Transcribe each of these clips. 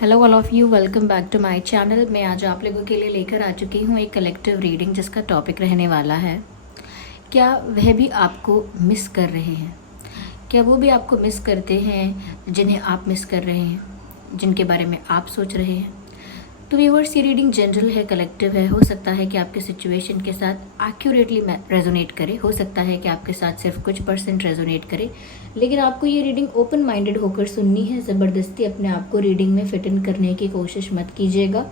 Hello all of you, welcome back to my channel. मैं आज आप लोगों के लिए लेकर आ चुकी हूँ एक कलेक्टिव रीडिंग जिसका टॉपिक रहने वाला है, क्या वह भी आपको मिस कर रहे हैं। क्या वो भी आपको मिस करते हैं जिन्हें आप मिस कर रहे हैं, जिनके बारे में आप सोच रहे हैं। तो व्यूअर्स, ये रीडिंग जनरल है, कलेक्टिव है। हो सकता है कि आपके सिचुएशन के साथ एक्यूरेटली रेजोनेट करे, हो सकता है कि आपके साथ सिर्फ कुछ परसेंट रेजोनेट करे, लेकिन आपको ये रीडिंग ओपन माइंडेड होकर सुननी है। ज़बरदस्ती अपने आप को रीडिंग में फिट इन करने की कोशिश मत कीजिएगा।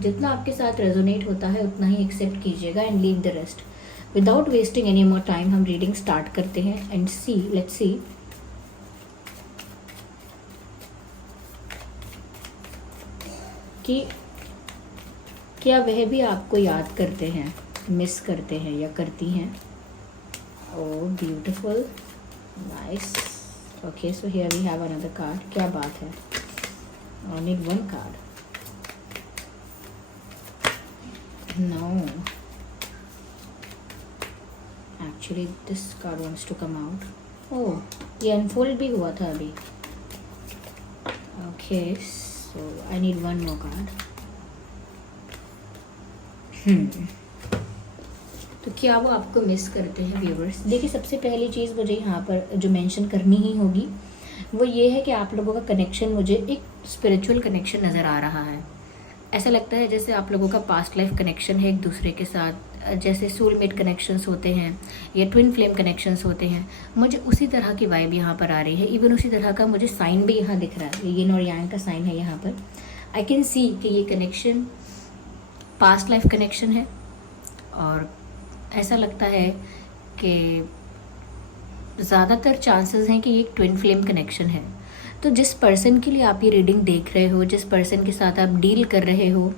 जितना आपके साथ रेजोनेट होता है उतना ही एक्सेप्ट कीजिएगा and leave the rest. Without wasting any more time हम रीडिंग स्टार्ट करते हैं एंड लेट्स सी कि क्या वह भी आपको याद करते हैं, मिस करते हैं या करती हैं। Oh beautiful, nice. Okay, so here we have another card. क्या बात है, I need one card. No, actually this card wants to come out. Oh, ये अनफोल्ड भी हुआ था अभी। Okay, so I need one more card. तो क्या वो आपको मिस करते हैं व्यूवर्स। देखिए, सबसे पहली चीज़ मुझे यहाँ पर जो मेंशन करनी ही होगी वो ये है कि आप लोगों का कनेक्शन मुझे एक स्पिरिचुअल कनेक्शन नज़र आ रहा है। ऐसा लगता है जैसे आप लोगों का पास्ट लाइफ कनेक्शन है एक दूसरे के साथ, जैसे सोलमेट कनेक्शंस होते हैं या ट्विन फ्लेम कनेक्शंस होते हैं। मुझे उसी तरह की वाइब यहाँ पर आ रही है। इवन उसी तरह का मुझे साइन भी यहाँ दिख रहा है, ये यिन और यांग का साइन है यहाँ पर। आई कैन सी कि ये कनेक्शन पास्ट लाइफ कनेक्शन है और ऐसा लगता है कि ज़्यादातर चांसेस हैं कि ये एक ट्विन फ्लेम कनेक्शन है। तो जिस पर्सन के लिए आप ये रीडिंग देख रहे हो, जिस पर्सन के साथ आप डील कर रहे हो,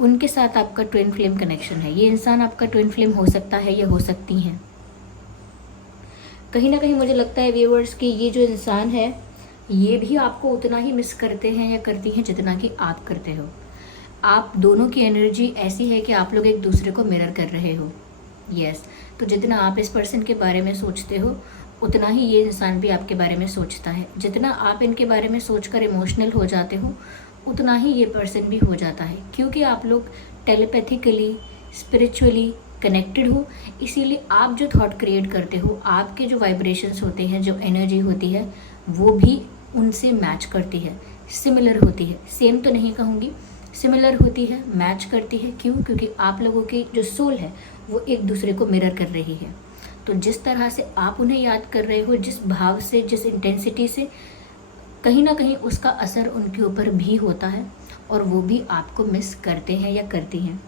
उनके साथ आपका ट्विन फ्लेम कनेक्शन है। ये इंसान आपका ट्विन फ्लेम हो सकता है या हो सकती हैं। कहीं ना कहीं मुझे लगता है व्यूअर्स कि ये जो इंसान है ये भी आपको उतना ही मिस करते हैं या करती हैं जितना कि आप करते हो। आप दोनों की एनर्जी ऐसी है कि आप लोग एक दूसरे को मिरर कर रहे हो। यस, तो जितना आप इस पर्सन के बारे में सोचते हो उतना ही ये इंसान भी आपके बारे में सोचता है। जितना आप इनके बारे में सोचकर इमोशनल हो जाते हो उतना ही ये पर्सन भी हो जाता है, क्योंकि आप लोग टेलीपैथिकली स्पिरिचुअली कनेक्टेड हो। इसीलिए आप जो थॉट क्रिएट करते हो, आपके जो वाइब्रेशंस होते हैं, जो एनर्जी होती है, वो भी उनसे मैच करती है, सिमिलर होती है। सेम तो नहीं कहूँगी, सिमिलर होती है, मैच करती है। क्यों? क्योंकि आप लोगों की जो सोल है वो एक दूसरे को मिरर कर रही है। तो जिस तरह से आप उन्हें याद कर रहे हो, जिस भाव से, जिस इंटेंसिटी से, कहीं ना कहीं उसका असर उनके ऊपर भी होता है और वो भी आपको मिस करते हैं या करती हैं।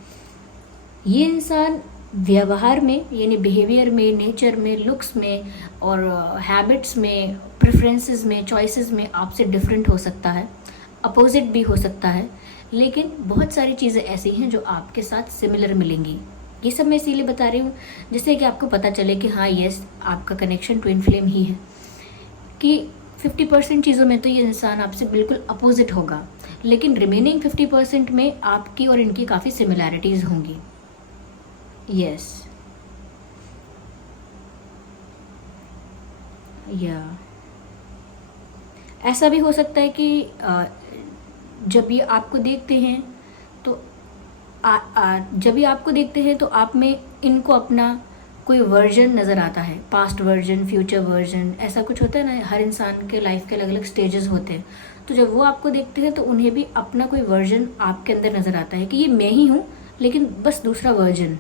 ये इंसान व्यवहार में यानी बिहेवियर में, नेचर में, लुक्स में और हैबिट्स में, प्रेफरेंसेस में, चॉइसेस में आपसे डिफरेंट हो सकता है, अपोजिट भी हो सकता है, लेकिन बहुत सारी चीज़ें ऐसी हैं जो आपके साथ सिमिलर मिलेंगी। ये सब मैं इसीलिए बता रही हूँ जिससे कि आपको पता चले कि हाँ यस, आपका कनेक्शन ट्विन फ्लेम ही है। कि 50% चीज़ों में तो ये इंसान आपसे बिल्कुल अपोजिट होगा, लेकिन रिमेनिंग 50% में आपकी और इनकी काफ़ी सिमिलैरिटीज़ होंगी। यस, या ऐसा भी हो सकता है कि जब ये आपको देखते हैं तो जब ये आपको देखते हैं तो आप में इनको अपना कोई वर्जन नज़र आता है, पास्ट वर्जन, फ्यूचर वर्जन, ऐसा कुछ होता है ना। हर इंसान के लाइफ के अलग अलग स्टेजेस होते हैं, तो जब वो आपको देखते हैं तो उन्हें भी अपना कोई वर्जन आपके अंदर नज़र आता है कि ये मैं ही हूँ लेकिन बस दूसरा वर्जन।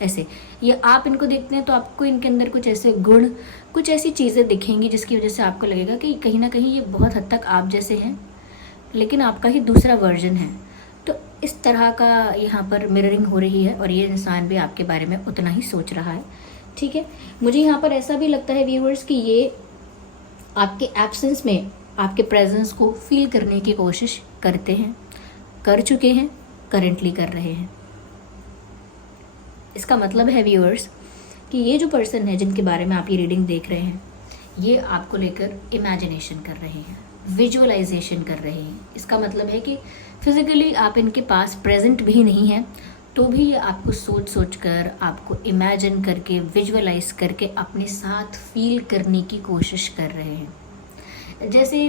ऐसे या आप इनको देखते हैं तो आपको इनके अंदर कुछ ऐसे गुण, कुछ ऐसी चीज़ें दिखेंगी जिसकी वजह से आपको लगेगा कि कहीं ना कहीं ये बहुत हद तक आप जैसे हैं लेकिन आपका ही दूसरा वर्जन है। तो इस तरह का यहाँ पर मिररिंग हो रही है और ये इंसान भी आपके बारे में उतना ही सोच रहा है। ठीक है, मुझे यहाँ पर ऐसा भी लगता है व्यूअर्स कि ये आपके एब्सेंस में आपके प्रेजेंस को फील करने की कोशिश करते हैं, कर चुके हैं, करेंटली कर रहे हैं। इसका मतलब है व्यूअर्स कि ये जो पर्सन है जिनके बारे में आप ये रीडिंग देख रहे हैं, ये आपको लेकर इमेजिनेशन कर रहे हैं, विजुअलाइजेशन कर रहे हैं। इसका मतलब है कि फिजिकली आप इनके पास प्रेजेंट भी नहीं हैं तो भी ये आपको सोच सोच कर, आपको इमेजिन करके, विजुअलाइज करके अपने साथ फील करने की कोशिश कर रहे हैं। जैसे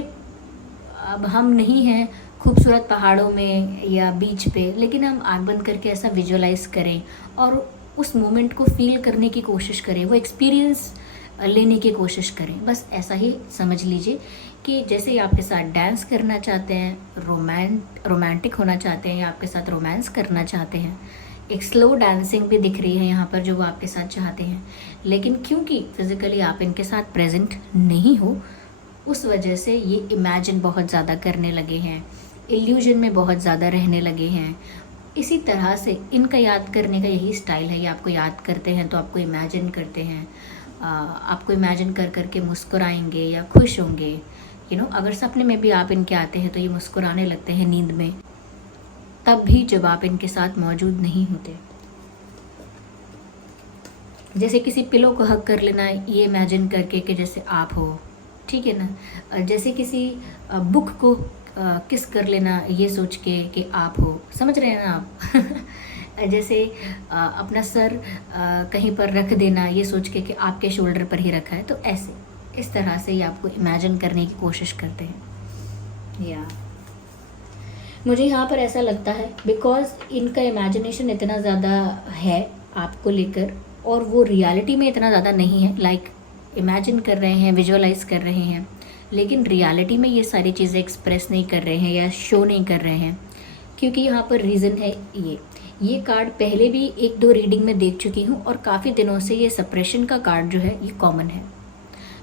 अब हम नहीं हैं खूबसूरत पहाड़ों में या बीच पे, लेकिन हम आँख बंद करके ऐसा विजुअलाइज करें और उस मोमेंट को फील करने की कोशिश करें, वो एक्सपीरियंस लेने की कोशिश करें। बस ऐसा ही समझ लीजिए कि जैसे आपके साथ डांस करना चाहते हैं, रोमांटिक होना चाहते हैं या आपके साथ रोमांस करना चाहते हैं, एक स्लो डांसिंग भी दिख रही है यहाँ पर जो वो आपके साथ चाहते हैं, लेकिन क्योंकि फिज़िकली आप इनके साथ प्रेजेंट नहीं हो, उस वजह से ये इमेजिन बहुत ज़्यादा करने लगे हैं, इल्यूजन में बहुत ज़्यादा रहने लगे हैं। इसी तरह से इनका याद करने का यही स्टाइल है। ये आपको याद करते हैं तो आपको इमेजिन करते हैं, आपको इमेजिन कर करके मुस्कुराएंगे या खुश होंगे। अगर सपने में भी आप इनके आते हैं तो ये मुस्कुराने लगते हैं नींद में, तब भी जब आप इनके साथ मौजूद नहीं होते। जैसे किसी पिलो को हक कर लेना, ये इमेजिन करके कि जैसे आप हो, ठीक है ना। जैसे किसी बुक को किस कर लेना, ये सोच के कि आप हो, समझ रहे हैं ना आप। जैसे अपना सर कहीं पर रख देना, ये सोच के कि आपके शोल्डर पर ही रखा है। तो ऐसे इस तरह से ये आपको इमेजिन करने की कोशिश करते हैं। या मुझे यहाँ पर ऐसा लगता है बिकॉज इनका इमेजिनेशन इतना ज़्यादा है आपको लेकर, और वो रियलिटी में इतना ज़्यादा नहीं है। लाइक इमेजिन कर रहे हैं, विजुअलाइज कर रहे हैं, लेकिन रियलिटी में ये सारी चीज़ें एक्सप्रेस नहीं कर रहे हैं या शो नहीं कर रहे हैं। क्योंकि यहाँ पर रीज़न है ये कार्ड पहले भी 1-2 रीडिंग में देख चुकी हूँ, और काफ़ी दिनों से ये सप्रेशन का कार्ड जो है ये कॉमन है।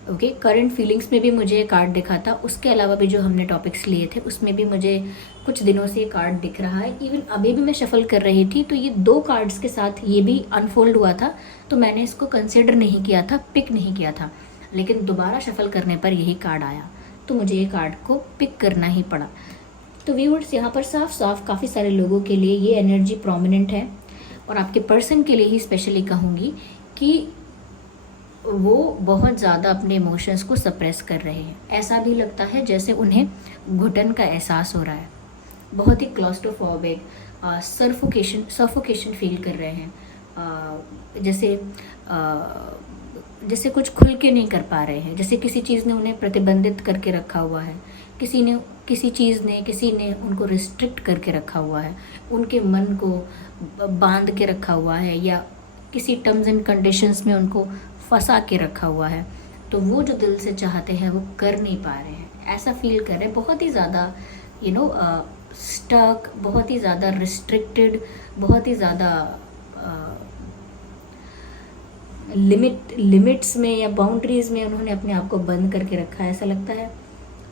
ओके, करंट फीलिंग्स में भी मुझे ये कार्ड दिखा था, उसके अलावा भी जो हमने टॉपिक्स लिए थे उसमें भी मुझे कुछ दिनों से ये कार्ड दिख रहा है। इवन अभी भी मैं शफल कर रही थी तो ये 2 कार्ड्स के साथ ये भी अनफोल्ड हुआ था, तो मैंने इसको कंसिडर नहीं किया था, पिक नहीं किया था, लेकिन दोबारा शफल करने पर यही कार्ड आया, तो मुझे ये कार्ड को पिक करना ही पड़ा। तो व्यूअर्स, यहाँ पर साफ साफ काफ़ी सारे लोगों के लिए ये एनर्जी प्रोमिनेंट है, और आपके पर्सन के लिए ही स्पेशली कहूँगी कि वो बहुत ज़्यादा अपने इमोशंस को सप्रेस कर रहे हैं। ऐसा भी लगता है जैसे उन्हें घुटन का एहसास हो रहा है, बहुत ही क्लॉस्ट्रोफोबिक, सफोकेशन फील कर रहे हैं, जैसे कुछ खुल के नहीं कर पा रहे हैं, जैसे किसी चीज़ ने उन्हें प्रतिबंधित करके रखा हुआ है, किसी ने उनको रिस्ट्रिक्ट करके रखा हुआ है, उनके मन को बांध के रखा हुआ है, या किसी टर्म्स एंड कंडीशंस में उनको फंसा के रखा हुआ है। तो वो जो दिल से चाहते हैं वो कर नहीं पा रहे हैं, ऐसा फील कर रहे हैं। बहुत ही ज़्यादा स्टक, बहुत ही ज़्यादा रिस्ट्रिक्टेड, बहुत ही ज़्यादा लिमिट्स में या बाउंड्रीज़ में उन्होंने अपने आप को बंद करके रखा है, ऐसा लगता है।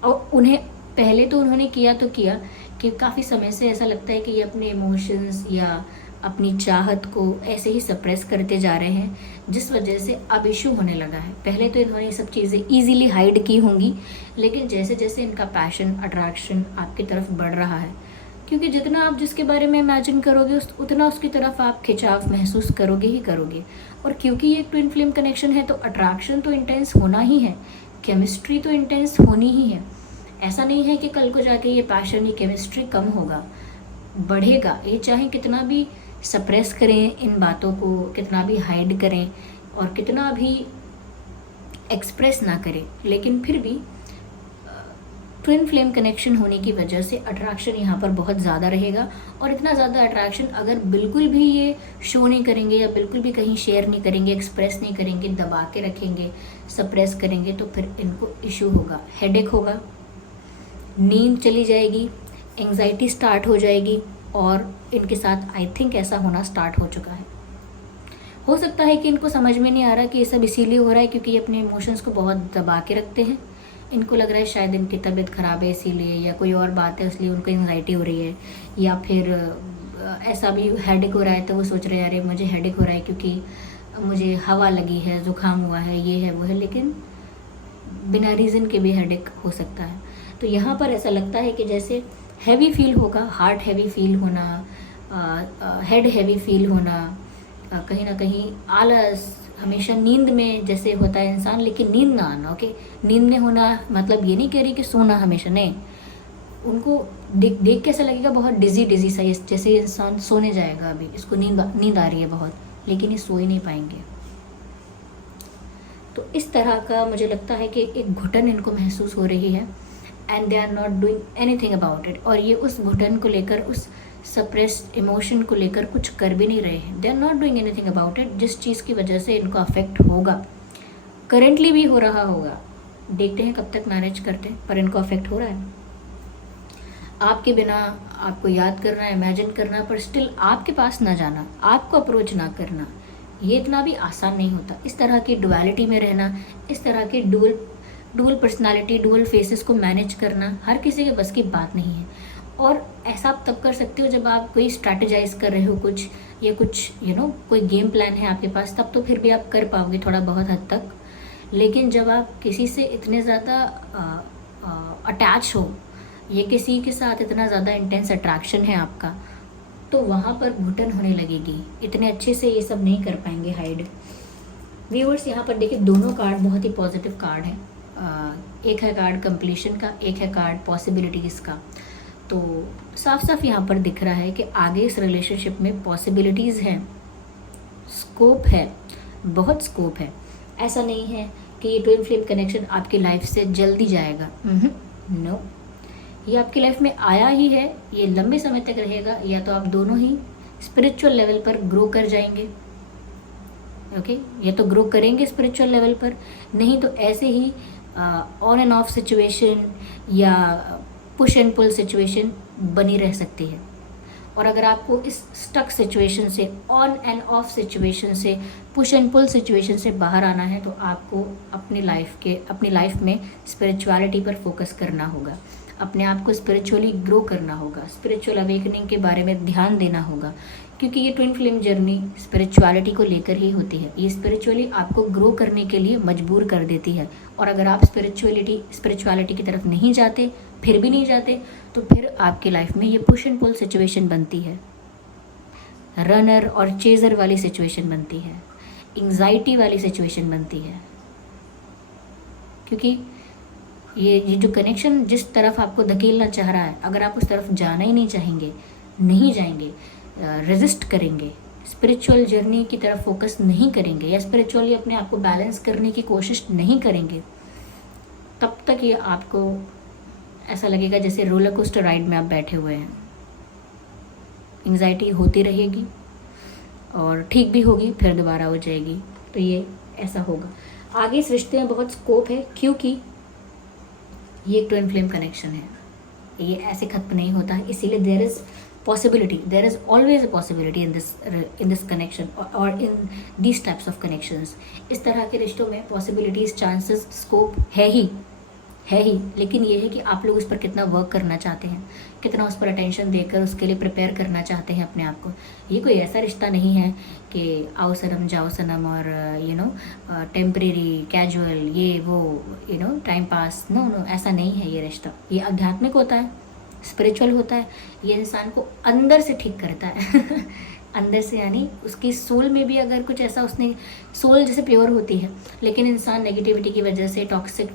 और उन्हें पहले तो उन्होंने किया कि काफ़ी समय से ऐसा लगता है कि ये अपने इमोशंस या अपनी चाहत को ऐसे ही सप्रेस करते जा रहे हैं, जिस वजह से अब इशू होने लगा है। पहले तो इन्होंने ये सब चीज़ें ईजिली हाइड की होंगी, लेकिन जैसे जैसे इनका पैशन, अट्रैक्शन आपकी तरफ बढ़ रहा है, क्योंकि जितना आप जिसके बारे में इमेजिन करोगे उतना उसकी तरफ आप खिंचाव महसूस करोगे ही करोगे। और क्योंकि ये ट्विन फ्लेम कनेक्शन है तो अट्रैक्शन तो इंटेंस होना ही है, केमिस्ट्री तो इंटेंस होनी ही है। ऐसा नहीं है कि कल को जाके ये पैशन, ये केमिस्ट्री कम होगा, बढ़ेगा। ये चाहे कितना भी सप्रेस करें इन बातों को, कितना भी हाइड करें और कितना भी एक्सप्रेस ना करें, लेकिन फिर भी ट्विन फ्लेम कनेक्शन होने की वजह से अट्रैक्शन यहाँ पर बहुत ज़्यादा रहेगा। और इतना ज़्यादा अट्रैक्शन अगर बिल्कुल भी ये शो नहीं करेंगे या बिल्कुल भी कहीं शेयर नहीं करेंगे, एक्सप्रेस नहीं करेंगे, दबा के रखेंगे, सप्रेस करेंगे, तो फिर इनको इशू होगा, हेडेक होगा, नींद चली जाएगी, एंग्जाइटी स्टार्ट हो जाएगी, और इनके साथ आई थिंक ऐसा होना स्टार्ट हो चुका है। हो सकता है कि इनको समझ में नहीं आ रहा कि ये सब इसीलिए हो रहा है क्योंकि ये अपने इमोशंस को बहुत दबा के रखते हैं। इनको लग रहा है शायद इनकी तबीयत ख़राब है इसीलिए, या कोई और बात है इसलिए उनको एंग्जाइटी हो रही है, या फिर ऐसा भी हेडेक हो रहा है तो वो सोच रहे हैं अरे मुझे हेडेक हो रहा है क्योंकि मुझे हवा लगी है, ज़ुकाम हुआ है, ये है वो है, लेकिन बिना रीज़न के भी हेडेक हो सकता है। तो यहाँ पर ऐसा लगता है कि जैसे हैवी फील होगा, हार्ट हैवी फील होना, हेड हैवी फील होना, कहीं ना कहीं आलस, हमेशा नींद में जैसे होता है इंसान, लेकिन नींद ना आना। ओके, नींद में होना मतलब ये नहीं कह रही कि सोना हमेशा, नहीं, उनको देख के ऐसा लगेगा बहुत डिजी सा, जैसे इंसान सोने जाएगा, अभी इसको नींद आ रही है बहुत, लेकिन ये सो ही नहीं पाएंगे। तो इस तरह का मुझे लगता है कि एक घुटन इनको महसूस हो रही है। And they are not doing anything about it. और ये उस घुटन को लेकर, उस सप्रेस्ड इमोशन को लेकर कुछ कर भी नहीं रहे हैं। They are not doing anything about it. जिस चीज़ की वजह से इनको अफेक्ट होगा, करेंटली भी हो रहा होगा, देखते हैं कब तक मैनेज करते हैं, पर इनको अफेक्ट हो रहा है। आपके बिना आपको याद करना, इमेजिन करना, पर स्टिल आपके पास ना जाना, आपको अप्रोच ना करना, ये इतना भी आसान नहीं होता। इस तरह की डुअलिटी में रहना, इस तरह के डुअल पर्सनालिटी, डुअल फेसेस को मैनेज करना हर किसी के बस की बात नहीं है। और ऐसा आप तब कर सकते हो जब आप कोई स्ट्रैटेजाइज कर रहे हो कुछ, या कुछ कोई गेम प्लान है आपके पास, तब तो फिर भी आप कर पाओगे थोड़ा बहुत हद तक। लेकिन जब आप किसी से इतने ज़्यादा अटैच हो, ये किसी के साथ इतना ज़्यादा इंटेंस अट्रैक्शन है आपका, तो वहाँ पर घुटन होने लगेगी। इतने अच्छे से ये सब नहीं कर पाएंगे हाइड। व्यूअर्स, यहाँ पर देखिए दोनों कार्ड बहुत ही पॉजिटिव कार्ड हैं। एक है कार्ड कंप्लीशन का, एक है कार्ड पॉसिबिलिटीज़ का। तो साफ साफ यहाँ पर दिख रहा है कि आगे इस रिलेशनशिप में पॉसिबिलिटीज़ हैं, स्कोप है, बहुत स्कोप है। ऐसा नहीं है कि ये ट्विन फ्लेम कनेक्शन आपकी लाइफ से जल्दी जाएगा, नो। ये आपकी लाइफ में आया ही है, ये लंबे समय तक रहेगा। या तो आप दोनों ही स्पिरिचुअल लेवल पर ग्रो कर जाएंगे, ओके, या तो ग्रो करेंगे स्पिरिचुअल लेवल पर, नहीं तो ऐसे ही ऑन एंड ऑफ सिचुएशन या पुश एंड पुल सिचुएशन बनी रह सकती है। और अगर आपको इस स्टक सिचुएशन से, ऑन एंड ऑफ सिचुएशन से, पुश एंड पुल सिचुएशन से बाहर आना है, तो आपको अपनी लाइफ में स्पिरिचुअलिटी पर फोकस करना होगा, अपने आप को स्पिरिचुअली ग्रो करना होगा, स्पिरिचुअल अवेकनिंग के बारे में ध्यान देना होगा। क्योंकि ये ट्विन फ्लेम जर्नी स्पिरिचुअलिटी को लेकर ही होती है। ये स्पिरिचुअली आपको ग्रो करने के लिए मजबूर कर देती है। और अगर आप स्पिरिचुअलिटी की तरफ नहीं जाते, फिर भी नहीं जाते, तो फिर आपकी लाइफ में ये पुश एंड पुल सिचुएशन बनती है, रनर और चेजर वाली सिचुएशन बनती है, एंग्जाइटी वाली सिचुएशन बनती है। क्योंकि ये जो कनेक्शन जिस तरफ आपको धकेलना चाह रहा है, अगर आप उस तरफ जाना ही नहीं चाहेंगे, नहीं जाएंगे, रेजिस्ट करेंगे, स्पिरिचुअल जर्नी की तरफ फोकस नहीं करेंगे, या स्पिरिचुअली अपने आप को बैलेंस करने की कोशिश नहीं करेंगे, तब तक ये आपको ऐसा लगेगा जैसे रोलर कोस्टर राइड में आप बैठे हुए हैं। एंग्जाइटी होती रहेगी और ठीक भी होगी, फिर दोबारा हो जाएगी। तो ये ऐसा होगा। आगे इस रिश्ते में बहुत स्कोप है, क्योंकि ये एक ट्विन फ्लेम कनेक्शन है, ये ऐसे खत्म नहीं होता है। इसीलिए there is always a possibility in this connection और in this types of connections. इस तरह के रिश्तों में पॉसिबिलिटीज, चांसेस, स्कोप है ही। लेकिन ये है कि आप लोग उस पर कितना वर्क करना चाहते हैं, कितना उस पर अटेंशन देकर उसके लिए प्रिपेयर करना चाहते हैं अपने आप को। ये कोई ऐसा रिश्ता नहीं है कि आओ सनम जाओ सनम और टेम्परेरी, कैजुअल, ये वो टाइम पास। नो, ऐसा नहीं है ये रिश्ता। ये आध्यात्मिक होता है, स्पिरिचुअल होता है। ये इंसान को अंदर से ठीक करता है अंदर से, यानी उसकी सोल में भी अगर कुछ ऐसा, उसने सोल जैसे प्योर होती है, लेकिन इंसान नेगेटिविटी की वजह से, टॉक्सिक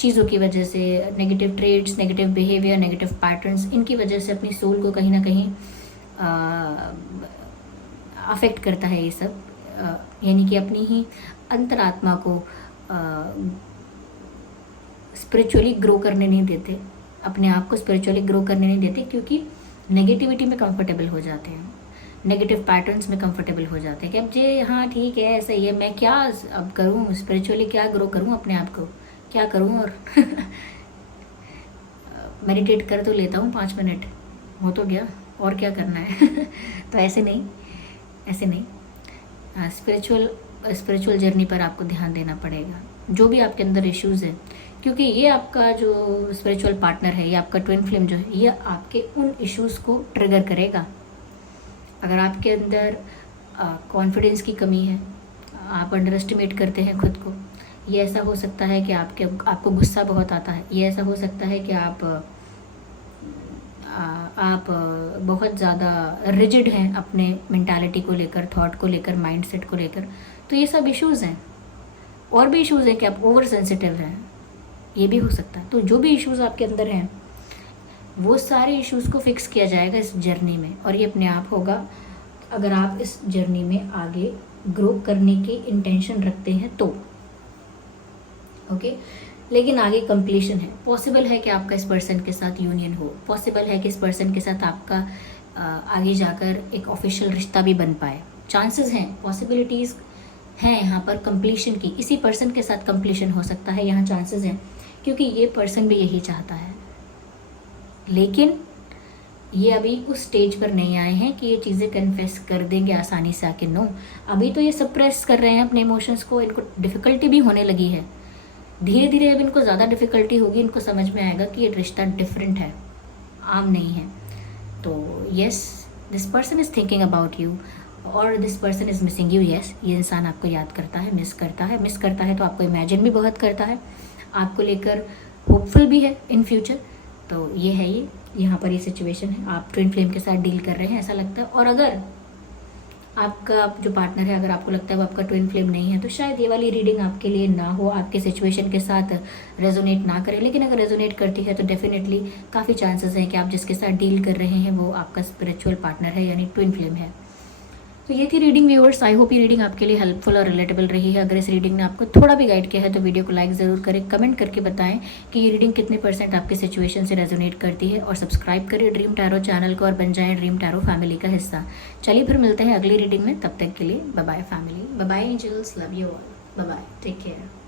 चीज़ों की वजह से, negative traits, negative behaviour, negative patterns, इनकी वजह से अपनी सोल को कहीं ना कहीं अफेक्ट करता है ये सब। यानी कि अपनी ही अंतरात्मा को स्पिरिचुअली ग्रो करने नहीं देते, अपने आप को स्पिरिचुअली ग्रो करने नहीं देते, क्योंकि नेगेटिविटी में कंफर्टेबल हो जाते हैं, नेगेटिव पैटर्न्स में कंफर्टेबल हो जाते हैं कि अब जे हाँ ठीक है, ऐसा ही है, मैं क्या अब करूँ, स्पिरिचुअली क्या ग्रो करूँ, अपने आप को क्या करूँ। और मेडिटेट कर तो लेता हूँ 5 मिनट, हो तो गया, और क्या करना है तो ऐसे नहीं। स्पिरिचुअल जर्नी पर आपको ध्यान देना पड़ेगा, जो भी आपके अंदर इश्यूज़ है, क्योंकि ये आपका जो स्पिरिचुअल पार्टनर है, ये आपका ट्विन फ्लेम जो है, ये आपके उन इश्यूज़ को ट्रिगर करेगा। अगर आपके अंदर कॉन्फिडेंस की कमी है, आप अंडर एस्टिमेट करते हैं खुद को, ये ऐसा हो सकता है कि आपको गुस्सा बहुत आता है, ये ऐसा हो सकता है कि आप बहुत ज़्यादा रिजिड हैं अपने मेंटालिटी को लेकर, थॉट को लेकर, माइंडसेट को लेकर। तो ये सब इश्यूज़ हैं। और भी इश्यूज़ हैं कि आप ओवर सेंसिटिव हैं, ये भी हो सकता है। तो जो भी इश्यूज़ आपके अंदर हैं, वो सारे इश्यूज़ को फिक्स किया जाएगा इस जर्नी में, और ये अपने आप होगा अगर आप इस जर्नी में आगे ग्रो करने की इंटेंशन रखते हैं तो। ओके। लेकिन आगे कंप्लीशन है, पॉसिबल है कि आपका इस पर्सन के साथ यूनियन हो, पॉसिबल है कि इस पर्सन के साथ आपका आगे जाकर एक ऑफिशियल रिश्ता भी बन पाए, चांसेस हैं, पॉसिबिलिटीज़ हैं यहाँ पर कंप्लीशन की। इसी पर्सन के साथ कंप्लीशन हो सकता है, यहाँ चांसेस हैं, क्योंकि ये पर्सन भी यही चाहता है। लेकिन ये अभी उस स्टेज पर नहीं आए हैं कि ये चीज़ें कन्फेस कर देंगे आसानी से आके, नो। अभी तो ये सप्रेस कर रहे हैं अपने इमोशंस को, इनको डिफ़िकल्टी भी होने लगी है। धीरे धीरे अब इनको ज़्यादा डिफ़िकल्टी होगी, इनको समझ में आएगा कि ये रिश्ता डिफरेंट है, आम नहीं है। तो yes, this person is thinking about you और this person is missing you. Yes, ये इंसान आपको याद करता है, मिस करता है तो आपको इमेजिन भी बहुत करता है, आपको लेकर होपफुल भी है इन फ्यूचर। तो ये है, ये यहाँ पर ये सिचुएशन है, आप ट्विन फ्लेम के साथ डील कर रहे हैं ऐसा लगता है। और अगर आपका जो पार्टनर है, अगर आपको लगता है वो आपका ट्विन फ्लेम नहीं है, तो शायद ये वाली रीडिंग आपके लिए ना हो, आपके सिचुएशन के साथ रेजोनेट ना करे। लेकिन अगर रेजोनेट करती है तो डेफिनेटली काफ़ी चांसेस हैं कि आप जिसके साथ डील कर रहे हैं वो आपका स्पिरिचुअल पार्टनर है, यानी ट्विन फ्लेम है। तो ये थी रीडिंग व्यूअर्स। आई होप ये रीडिंग आपके लिए हेल्पफुल और रिलेटेबल रही है। अगर इस रीडिंग ने आपको थोड़ा भी गाइड किया है तो वीडियो को लाइक ज़रूर करें, कमेंट करके बताएं कि ये रीडिंग कितने % आपके सिचुएशन से रेजोनेट करती है, और सब्सक्राइब करें ड्रीम टैरो चैनल को और बन जाएं ड्रीम टैरो फैमिली का हिस्सा। चलिए फिर मिलते हैं अगली रीडिंग में, तब तक के लिए bye bye family, bye bye angels, love you all, bye bye, take care.